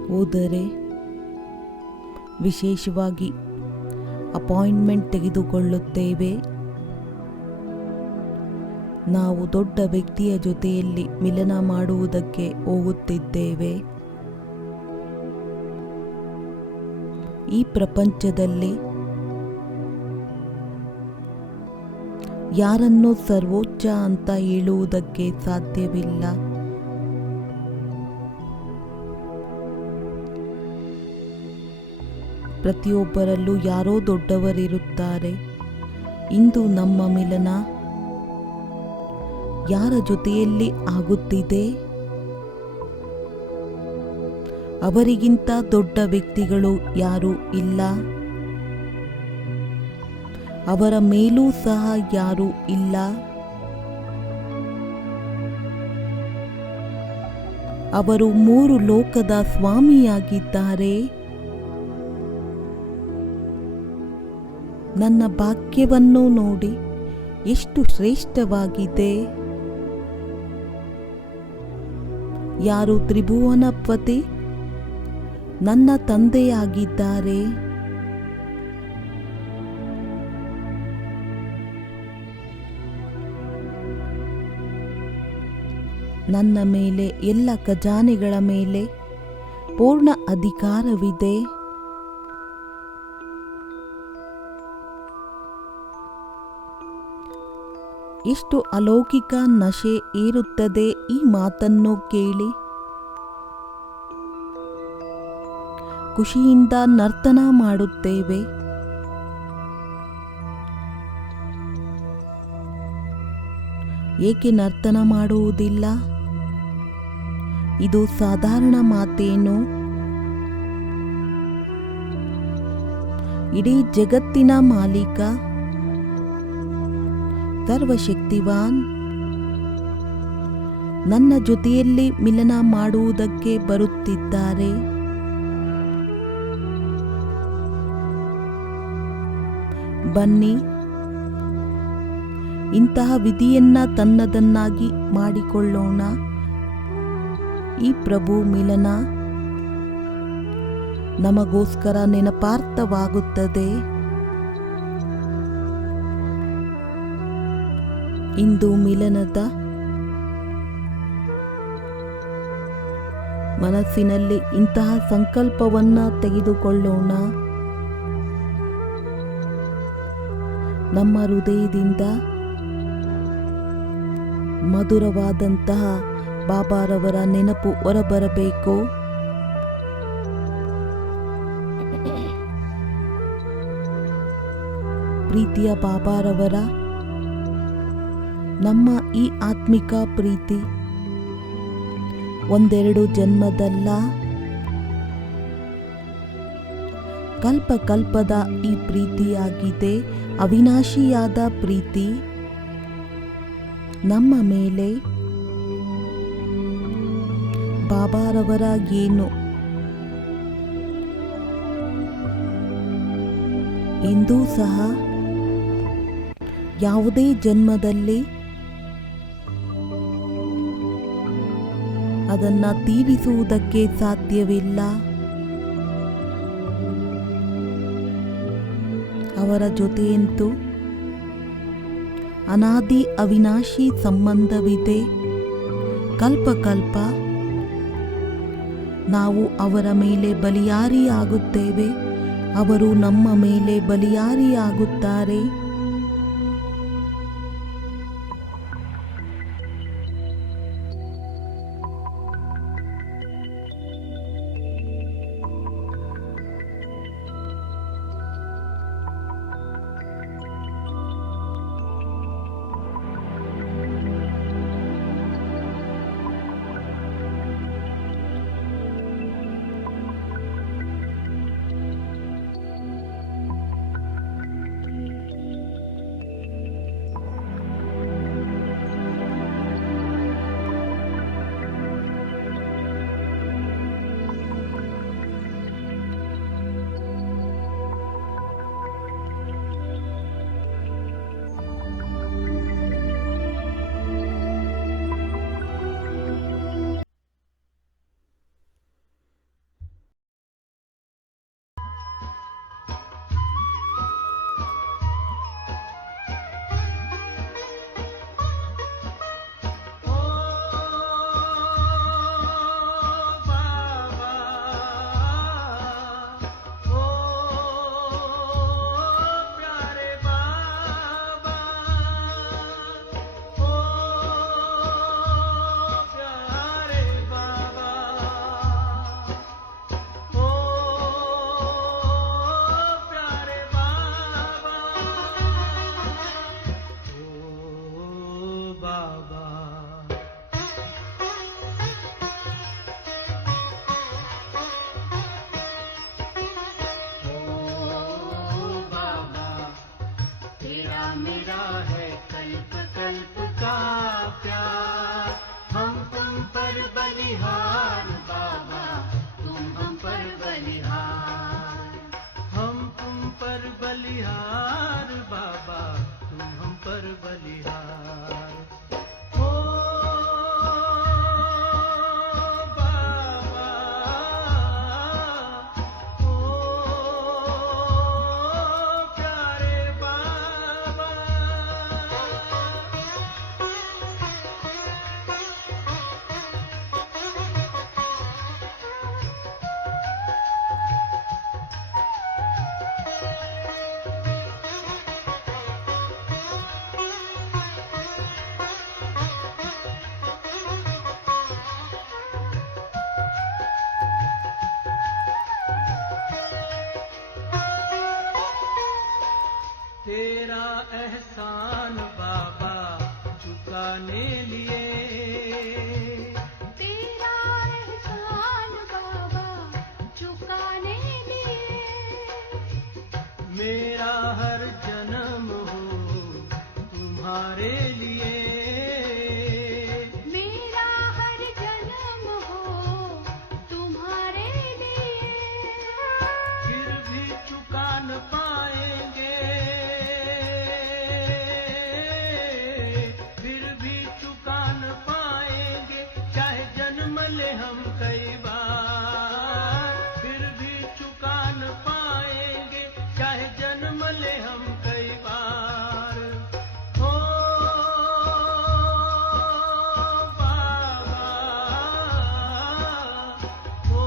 ಹೋದರೆ ವಿಶೇಷವಾಗಿ ಅಪಾಯಿಂಟ್ಮೆಂಟ್ ತೆಗೆದುಕೊಳ್ಳುತ್ತೇವೆ. ನಾವು ದೊಡ್ಡ ವ್ಯಕ್ತಿಯ ಜೊತೆಯಲ್ಲಿ ಮಿಲನ ಮಾಡುವುದಕ್ಕೆ ಹೋಗುತ್ತಿದ್ದೇವೆ. ಈ ಪ್ರಪಂಚದಲ್ಲಿ ಯಾರನ್ನೂ ಸರ್ವೋಚ್ಚ ಅಂತ ಹೇಳುವುದಕ್ಕೆ ಸಾಧ್ಯವಿಲ್ಲ. ಪ್ರತಿಯೊಬ್ಬರಲ್ಲೂ ಯಾರೋ ದೊಡ್ಡವರಿರುತ್ತಾರೆ. ಇಂದು ನಮ್ಮ ಮಿಲನ ಯಾರ ಜೊತೆಯಲ್ಲಿ ಆಗುತ್ತಿದೆ? ಅವರಿಗಿಂತ ದೊಡ್ಡ ವ್ಯಕ್ತಿಗಳು ಯಾರೂ ಇಲ್ಲ. ಅವರ ಮೇಲೂ ಸಹ ಯಾರೂ ಇಲ್ಲ. ಅವರು 3 ಲೋಕದ ಸ್ವಾಮಿಯಾಗಿದ್ದಾರೆ. ನನ್ನ ಭಾಗ್ಯವನ್ನು ನೋಡಿ ಎಷ್ಟು ಶ್ರೇಷ್ಠವಾಗಿದೆ. ಯಾರು ತ್ರಿಭುವನಪತಿ ನನ್ನ ತಂದೆಯಾಗಿದ್ದಾರೆ. ನನ್ನ ಮೇಲೆ ಎಲ್ಲ ಖಜಾನೆಗಳ ಮೇಲೆ ಪೂರ್ಣ ಅಧಿಕಾರವಿದೆ. ಎಷ್ಟು ಅಲೌಕಿಕ ನಶೆ ಏರುತ್ತದೆ ಈ ಮಾತನ್ನು ಕೇಳಿ. ಖುಷಿಯಿಂದ ನರ್ತನ ಮಾಡುತ್ತೇವೆ. ಏಕೆ ನರ್ತನ ಮಾಡುವುದಿಲ್ಲ? ಇದು ಸಾಧಾರಣ ಮಾತೇನು? ಇಡೀ ಜಗತ್ತಿನ ಮಾಲೀಕ ಸರ್ವಶಕ್ತಿವಾನ್ ನನ್ನ ಜೊತೆಯಲ್ಲಿ ಮಿಲನ ಮಾಡುವುದಕ್ಕೆ ಬರುತ್ತಿದ್ದಾರೆ. ಬನ್ನಿ, ಇಂತಹ ವಿಧಿಯನ್ನ ತನ್ನದನ್ನಾಗಿ ಮಾಡಿಕೊಳ್ಳೋಣ. ಈ ಪ್ರಭು ಮಿಲನ ನಮಗೋಸ್ಕರ ನೆನಪಾರ್ಥವಾಗುತ್ತದೆ. ಇಂದು ಮಿಲನದ ಮನಸ್ಸಿನಲ್ಲಿ ಇಂತಹ ಸಂಕಲ್ಪವನ್ನ ತೆಗೆದುಕೊಳ್ಳೋಣ. ನಮ್ಮ ಹೃದಯದಿಂದ ಮಧುರವಾದಂತಹ ಬಾಬಾರವರ ನೆನಪು ಹೊರಬರಬೇಕು. ಪ್ರೀತಿಯ ಬಾಬಾರವರ ನಮ್ಮ ಈ ಆತ್ಮಿಕ ಪ್ರೀತಿ ಒಂದೆರಡು ಜನ್ಮದಲ್ಲ, ಕಲ್ಪ ಕಲ್ಪದ ಈ ಪ್ರೀತಿಯಾಗಿದೆ. ಅವಿನಾಶಿಯಾದ ಪ್ರೀತಿ ನಮ್ಮ ಮೇಲೆ ಬಾಬಾರವರ ಏನು ಎಂದೂ ಸಹ ಯಾವುದೇ ಜನ್ಮದಲ್ಲಿ ಅದನ್ನು ತೀರಿಸುವುದಕ್ಕೆ ಸಾಧ್ಯವಿಲ್ಲ. ಅವರ ಜೊತೆಯಂತೂ ಅನಾದಿ ಅವಿನಾಶಿ ಸಂಬಂಧವಿದೆ. ಕಲ್ಪಕಲ್ಪ ನಾವು ಅವರ ಮೇಲೆ ಬಲಿಯಾರಿಯಾಗುತ್ತೇವೆ, ಅವರು ನಮ್ಮ ಮೇಲೆ ಬಲಿಯಾರಿಯಾಗುತ್ತಾರೆ. तेरा एहसान बाबा चुकाने लिए, तेरा एहसान बाबा चुकाने लिए, मेरा हर जन्म हो तुम्हारे लिए, मेरा हर जन्म हो तुम्हारे लिए, फिर भी चुका न पाएंगे, फिर भी चुका न पाएंगे, चाहे जन्म ले हम कई बार, फिर भी चुका न पाएंगे, चाहे जन्म ले हम कई बार। हो बाबा, हो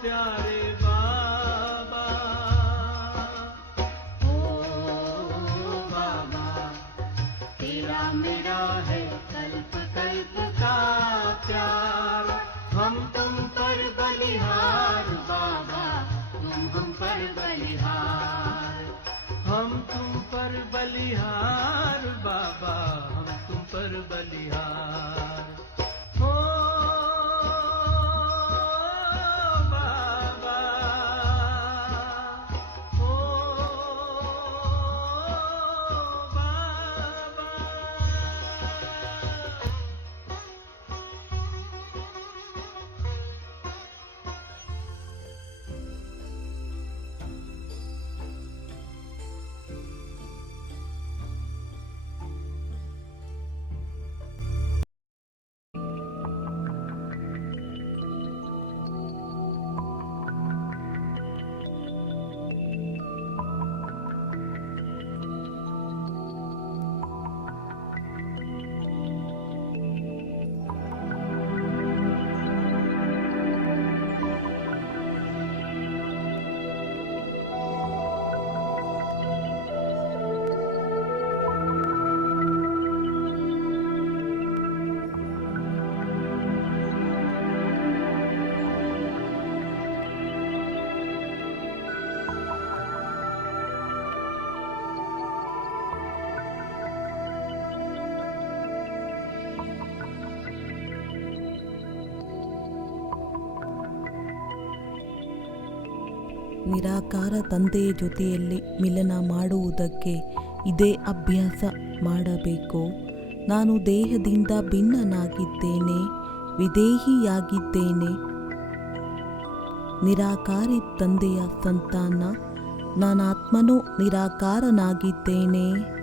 प्यारे बाबा, ओ बाबा तेरा मेरा है कल्प कल्प का प्यार, हम तुम पर बलिहार बाबा, ನಿರಾಕಾರ ತಂದೆಯ ಜೊತೆಯಲ್ಲಿ ಮಿಲನ ಮಾಡುವುದಕ್ಕೆ ಇದೇ ಅಭ್ಯಾಸ ಮಾಡಬೇಕು. ನಾನು ದೇಹದಿಂದ ಭಿನ್ನನಾಗಿದ್ದೇನೆ, ವಿದೇಹಿಯಾಗಿದ್ದೇನೆ. ನಿರಾಕಾರಿ ತಂದೆಯ ಸಂತಾನ, ನಾನಾತ್ಮನೂ ನಿರಾಕಾರನಾಗಿದ್ದೇನೆ.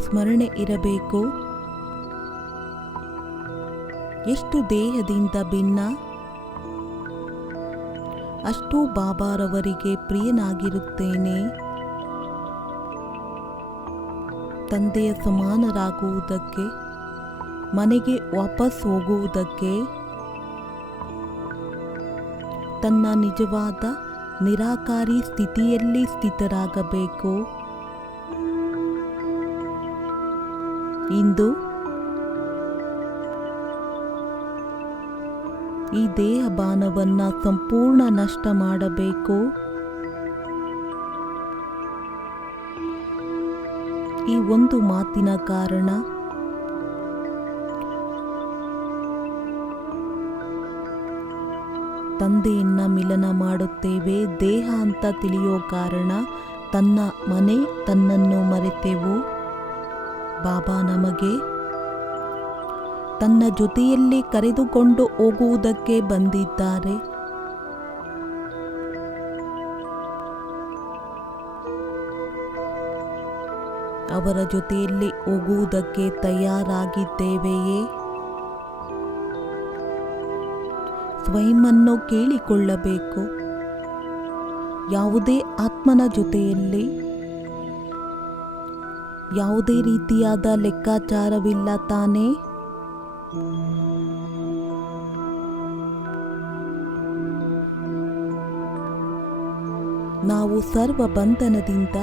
ಸ್ಮರಣೆ ಇರಬೇಕು. ಎಷ್ಟು ದೇಹದಿಂದ ಭಿನ್ನ, ಅಷ್ಟು ಬಾಬಾರವರಿಗೆ ಪ್ರಿಯನಾಗಿರುತ್ತೇನೆ. ತಂದೆಯ ಸಮಾನರಾಗುವುದಕ್ಕೆ, ಮನೆಗೆ ವಾಪಸ್ ಹೋಗುವುದಕ್ಕೆ ತನ್ನ ನಿಜವಾದ ನಿರಾಕಾರಿ ಸ್ಥಿತಿಯಲ್ಲಿ ಸ್ಥಿತರಾಗಬೇಕು. ಇಂದು ಈ ದೇಹಭಾನವನ್ನು ಸಂಪೂರ್ಣ ನಷ್ಟ ಮಾಡಬೇಕು. ಈ ಒಂದು ಮಾತಿನ ಕಾರಣ ತಂದೆಯನ್ನ ಮಿಲನ ಮಾಡುತ್ತೇವೆ. ದೇಹ ಅಂತ ತಿಳಿಯೋ ಕಾರಣ ತನ್ನ ಮನೆ ತನ್ನನ್ನು ಮರೆತೆವು. ಬಾಬಾ ನಮಗೆ ತನ್ನ ಜೊತೆಯಲ್ಲಿ ಕರೆದುಕೊಂಡು ಹೋಗುವುದಕ್ಕೆ ಬಂದಿದ್ದಾರೆ. ಅವರ ಜೊತೆಯಲ್ಲಿ ಹೋಗುವುದಕ್ಕೆ ತಯಾರಾಗಿದ್ದೇವೆಯೇ? ಸ್ವಯಂವನ್ನು ಕೇಳಿಕೊಳ್ಳಬೇಕು. ಯಾವುದೇ ಆತ್ಮನ ಜೊತೆಯಲ್ಲಿ ಯಾವುದೇ ರೀತಿಯಾದ ಲೆಕ್ಕಾಚಾರವಿಲ್ಲ ತಾನೇ? ನಾವು ಸರ್ವ ಬಂಧನದಿಂದ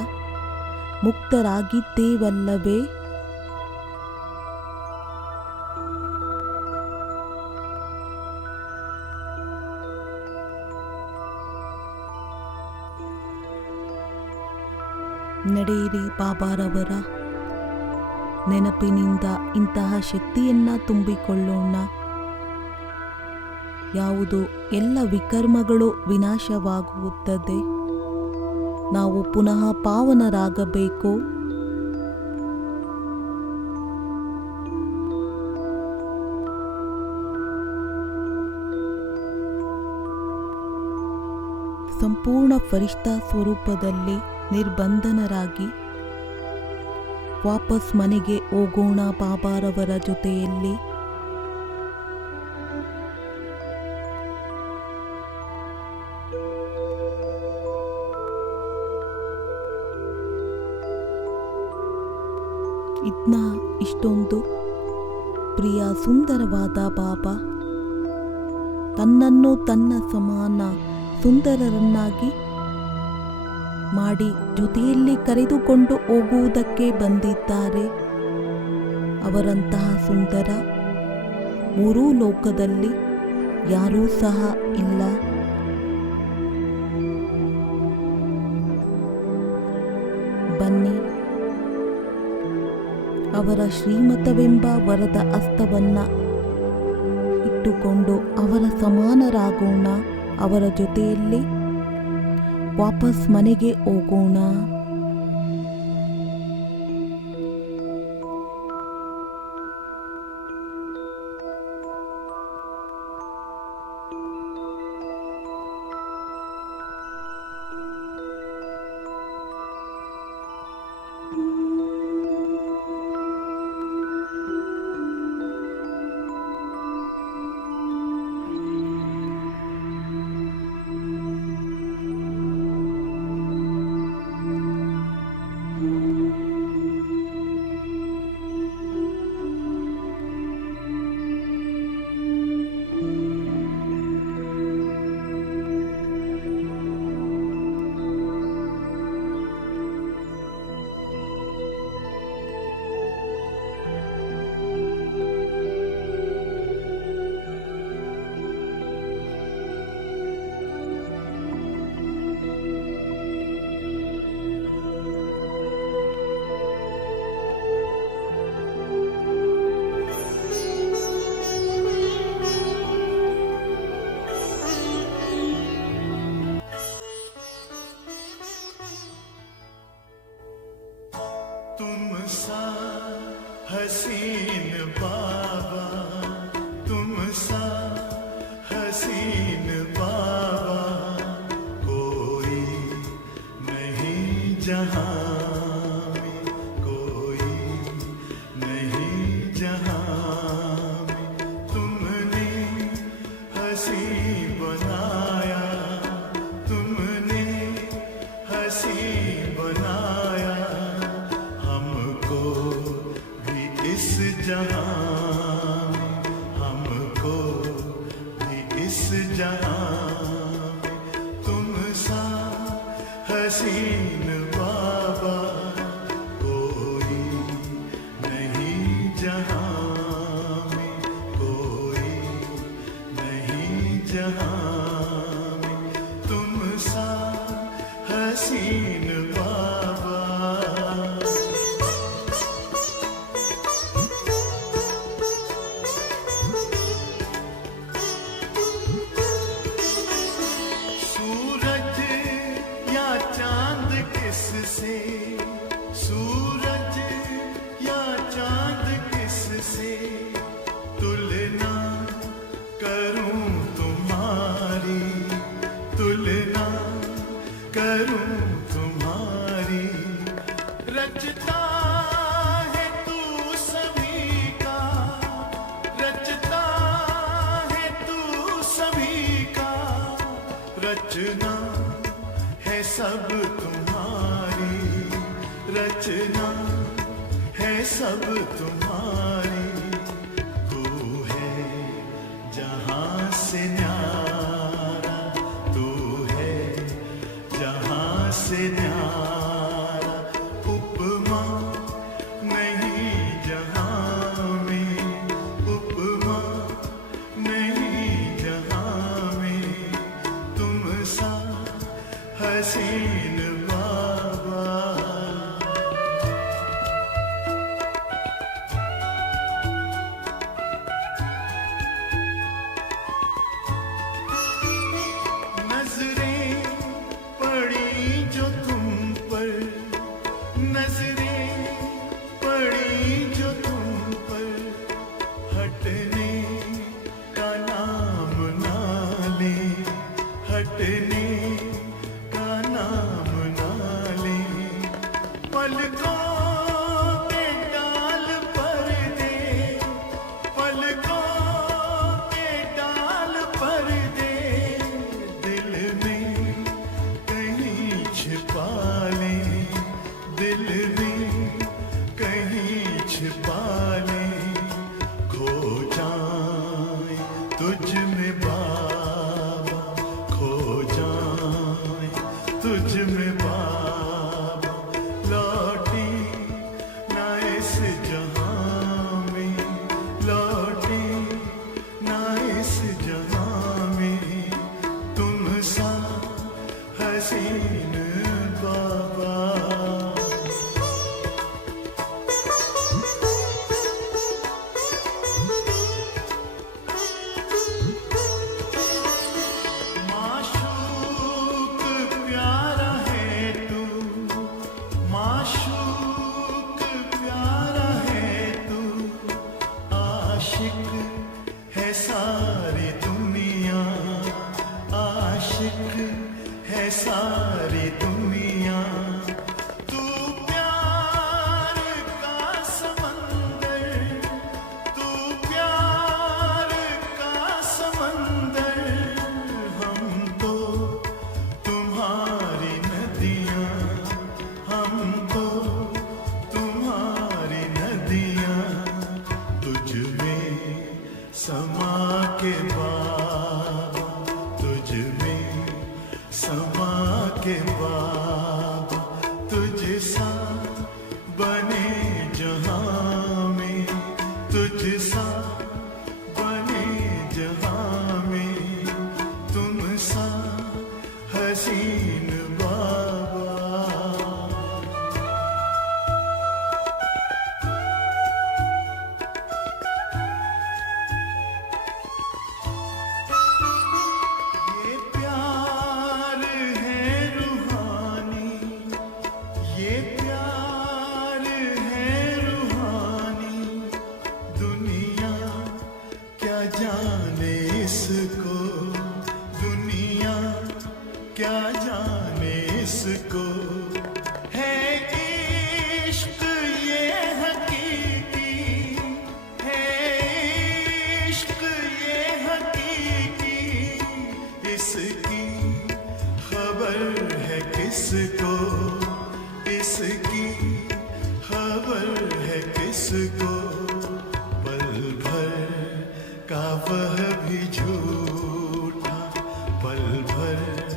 ಮುಕ್ತರಾಗಿದ್ದೇವಲ್ಲವೇ? ನಡೆಯಿರಿ, ಬಾಬಾರವರ ನೆನಪಿನಿಂದ ಇಂತಹ ಶಕ್ತಿಯನ್ನ ತುಂಬಿಕೊಳ್ಳೋಣ. ಯಾವುದು ಎಲ್ಲ ವಿಕರ್ಮಗಳು ವಿನಾಶವಾಗುತ್ತದೆ. ನಾವು ಪುನಃ ಪಾವನರಾಗಬೇಕು. ಸಂಪೂರ್ಣ ಫರಿಷ್ಠಾ ಸ್ವರೂಪದಲ್ಲಿ ನಿರ್ಬಂಧನರಾಗಿ ವಾಪಸ್ ಮನೆಗೆ ಹೋಗೋಣ ಬಾಬಾರವರ ಜೊತೆಯಲ್ಲಿ. ಇದ್ನ ಇಷ್ಟೊಂದು ಪ್ರಿಯ ಸುಂದರವಾದ ಬಾಬಾ ತನ್ನನ್ನು ತನ್ನ ಸಮಾನ ಸುಂದರರನ್ನಾಗಿ ಮಾಡಿ ಜೊತೆಯಲ್ಲಿ ಕರೆದುಕೊಂಡು ಹೋಗುವುದಕ್ಕೆ ಬಂದಿದ್ದಾರೆ. ಅವರಂತಹ ಸುಂದರ ಮೂರೂ ಲೋಕದಲ್ಲಿ ಯಾರೂ ಸಹ ಇಲ್ಲ. ಬನ್ನಿ, ಅವರ ಶ್ರೀಮತವೆಂಬ ವರದ ಹಸ್ತವನ್ನ ಇಟ್ಟುಕೊಂಡು ಅವರ ಸಮಾನರಾಗೋಣ. ಅವರ ಜೊತೆಯಲ್ಲಿ ವಾಪಸ್ ಮನೆಗೆ ಹೋಗೋಣ. हसीन बाबा कोई नहीं जहां में, कोई नहीं जहां में। तुमने हसी बनाया, तुमने हसी बनाया हमको भी इस जहां में, हमको भी इस जहां में। तुम सा हसीन बाबा कोई नहीं जहां में, कोई नहीं जहां में। तुम सा हसीन बाबा। सूरज या चांद किससे, सूरज या चांद किससे तुलना करूं तुम्हारी, तुलना करूं तुम्हारी। रचता है तू सभी का, रचता है तू सभी का। रचना है सब तुम्हारी, रचना है सब तुम्हारी। तू है जहां से न्यारा, तू है जहां से न्यारा। उपमा नहीं जहां में, उपमा नहीं जहां में। तुम सा हसीन बाबा। नजरें पड़ी जो तुम पर, नजरें पड़ी जो तुम पर। हटने का नाम ना ले, हटने का नाम ना ले। पलकों के डाल पर दे, पलकों के डाल पर दे। दिल में कहीं छिपा ले, दिल में कहीं छिपा ले। खो जाए तुझ में बाबा, खो जाए तुझ में बाबा। लौटी ना इस जहां में, लौटी ना इस जहां में। तुम सा हसीन बाबा। माशूक प्यारा है तू, माशूक प्यारा है तू। आशिक है सारी दुनिया, आशिक है सारी दुनिया। तू प्यार का समंदर, तू प्यार का समंदर। हम तो तुम्हारी नदियां, हम तो तुम्हारी नदियां। तुझ में समा के बाबा, तुझ में समा के बाबा। तुझ सा बने जहां में, तुझ सा बने जहां में। तुम सा हसीन बाबा। ये प्यार है रूहानी, ये प्यार है रूहानी। दुनिया क्या जाने इसको, क्या जाने इसको है इश्क ये हकीकी है इश्क ये हकीकी इसकी खबर है किसको इसकी खबर है किसको पल भर का वह भी झूठा पल भर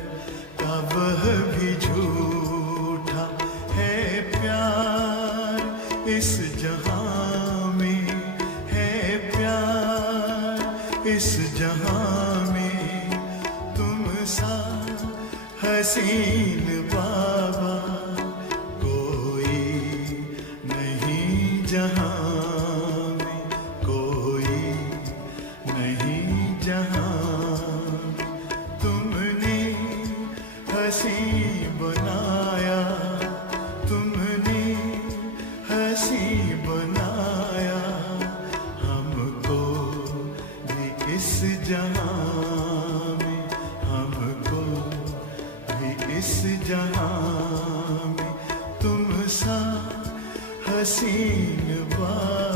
का वह भी झूठा है प्यार इस जहां में है प्यार इस जहां में तुम सा हसीन बाबा कोई नहीं जहां में कोई नहीं जहां तुमने हंसी बनाया तुमने हंसी बनाया हमको भी इस जहां में हमको भी इस जहां में तुम सा हसीन बाबा